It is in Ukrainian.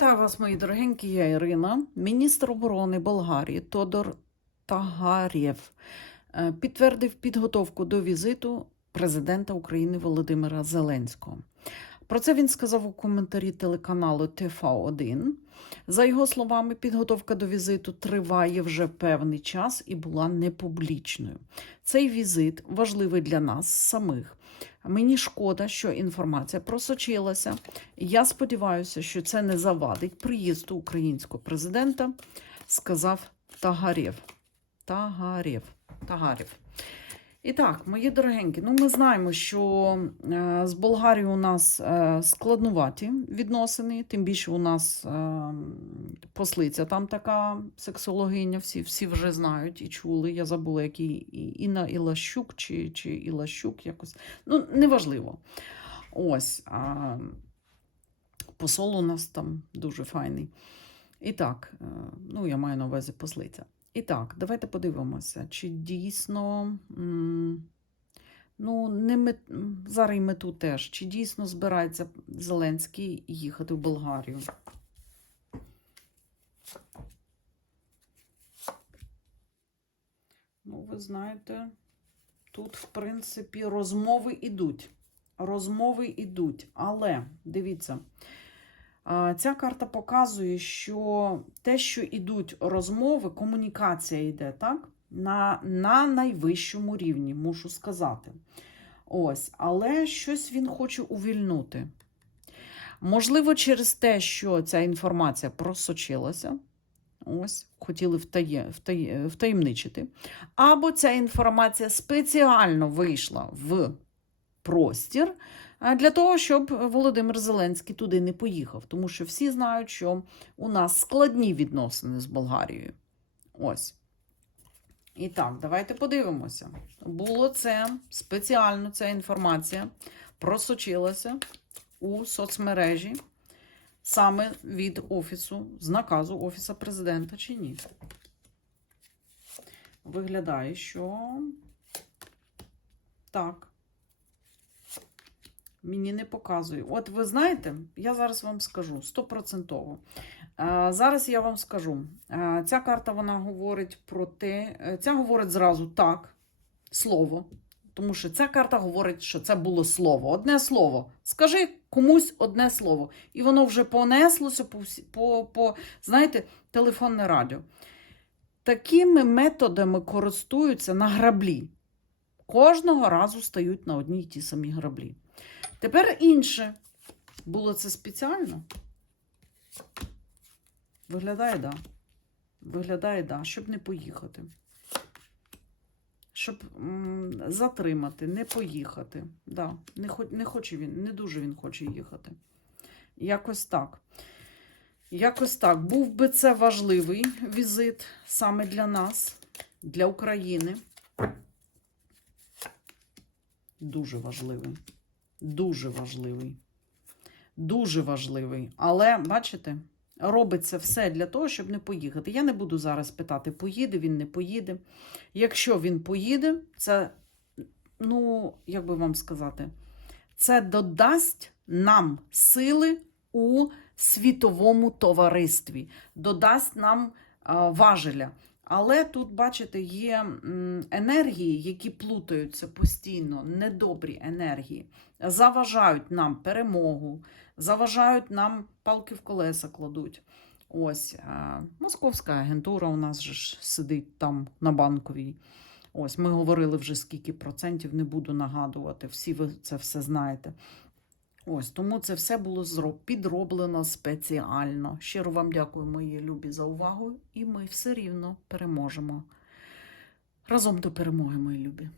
Вітаю вас, мої дорогенькі, я Ірина. Міністр оборони Болгарії Тодор Тагарєв е, підтвердив підготовку до візиту президента України Володимира Зеленського. Про це він сказав у коментарі телеканалу ТФ1. За його словами, підготовка до візиту триває вже певний час і була непублічною. Цей візит важливий для нас самих. Мені шкода, що інформація просочилася. Я сподіваюся, що це не завадить приїзду українського президента, сказав Тагарєв. Тагарєв. Тагарєв. І так, мої дорогенькі, ну ми знаємо, що е, з Болгарією у нас е, складнуваті відносини, тим більше у нас е, послиця там така сексологиня, всі, всі вже знають і чули. Я забула, який Інна Ілащук чи, чи Ілащук якось. Ну, неважливо. Ось. А, посол у нас там дуже файний. І так, ну я маю на увазі послиця. І так, давайте подивимося, чи дійсно, ну, не мет, зараз і мету теж, чи дійсно збирається Зеленський їхати в Болгарію. Ну, ви знаєте, тут, в принципі, розмови йдуть. Розмови йдуть. Але дивіться, ця карта показує, що те, що йдуть розмови, комунікація йде, так? На, на найвищому рівні, мушу сказати. Ось, але щось він хоче увільнути. Можливо, через те, що ця інформація просочилася. Ось, хотіли втає, втає, втаємничити. Або ця інформація спеціально вийшла в простір для того, щоб Володимир Зеленський туди не поїхав. Тому що всі знають, що у нас складні відносини з Болгарією. Ось. І так, давайте подивимося. Було це спеціально ця інформація просочилася у соцмережі саме від офісу, з наказу Офіса президента чи ні. Виглядає, що так. Мені не показує. От ви знаєте, я зараз вам скажу стопроцентово. Зараз я вам скажу. Ця карта вона говорить про те, е, ця говорить зразу так, слово. Тому що ця карта говорить, що це було слово. Одне слово. Скажи комусь одне слово. І воно вже понеслося по, по, по знаєте, телефонне радіо. Такими методами користуються на граблі. Кожного разу стають на одній ті самі граблі. Тепер інше. Було це спеціально? Виглядає, да. Виглядає, да, щоб не поїхати. Щоб м, затримати, не поїхати. Да. Не, хо, не хоче він, не дуже він хоче їхати. Якось так. Якось так. Був би це важливий візит саме для нас, для України. Дуже важливий. Дуже важливий. Дуже важливий. Але, бачите, робиться все для того, щоб не поїхати. Я не буду зараз питати, поїде він, не поїде. Якщо він поїде, це, ну, як би вам сказати, це додасть нам сили у світовому товаристві, додасть нам важеля. Але тут, бачите, є енергії, які плутаються постійно, недобрі енергії, заважають нам перемогу, заважають нам палки в колеса кладуть. Ось е, московська агентура у нас же ж сидить там на банковій. Ось ми говорили вже скільки процентів, не буду нагадувати. Всі ви це все знаєте. Ось тому це все було підроблено спеціально. Щиро вам дякую, мої любі, за увагу, і ми все рівно переможемо. Разом до перемоги, мої любі.